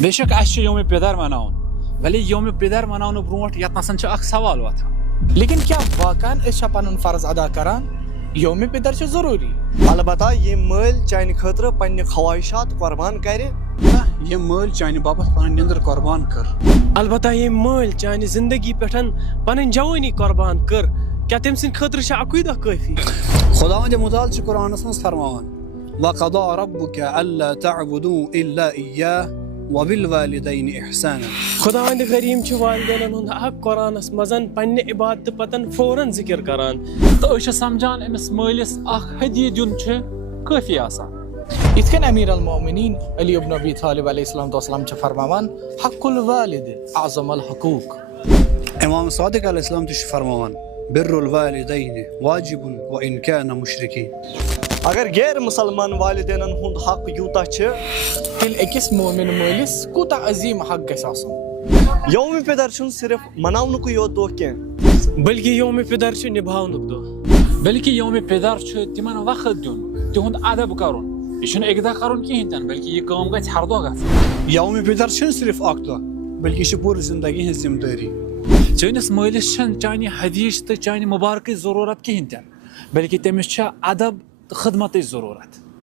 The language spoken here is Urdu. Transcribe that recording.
بے شک اس یوم پیدر مناون ولی یوم پیدر مناون برونٹ یتنسن چھ اخ سوال وتھان لیکن کیا واقعا اس پن فرض ادا کران یوم پیدر چھ ضروری البتہ یہ مل چانہ خاطر پنہ خواہشات قربان کرے یہ مل چانہ باپت پن نندر قربان کر البتہ یہ مل چانہ زندگی پٹھن پن جوانی قربان کر کیا تم سن خاطر چھ اکوئی دہ کافی خداوند متعال چھ قرآنس مز فرماوان وقضى ربك الا تعبدوا الا اياه وبالوالدين احسانا خداوند کریم چھ والدینن ہند حق قرآنس مزن پنہ عبادت پتن فوراً ذکر کران تو اس سمجھان امس مالس اخ ہدیہ دین چھ کافی آسان اتکن امیر المؤمنین علی ابن ابی طالب علیہ السلام چھ فرماوان حق الوالد اعظم الحقوق امام صادق علیہ السلام تہ فرماوان بر الوالدین واجب وان كان مشرکین اگر غیر مسلمان والدینن ہند حق یوتہ چھ تیل اکس مومن مالس کوتا عظیم حق گژھِ آسن یوم پیدر چھن صرف مناونک یوت دہ کی بلکہ یوم پیدر چھ نبھاونک دہ بلکہ یوم پیدر چھ تمن وقت دیون تہند ادب کرن یہ چھن اک دہ کرن کہین تن بلکہ یہ کام گژھِ ہر دۄہ گژھن یوم پیدر چھن صرف اکھ دۄہ بلکہ یہ چھ پوٗرٕ زندگی ہنز ذمہ دٲری چٲنِس مٲلِس چھنہٕ چانہِ حدیث تہٕ چانہِ مُبارکٕچ ضروٗرت کہین تہِ بلکہ تٔمِس چھےٚ ادب تہٕ خدمتٕچ ضروٗرت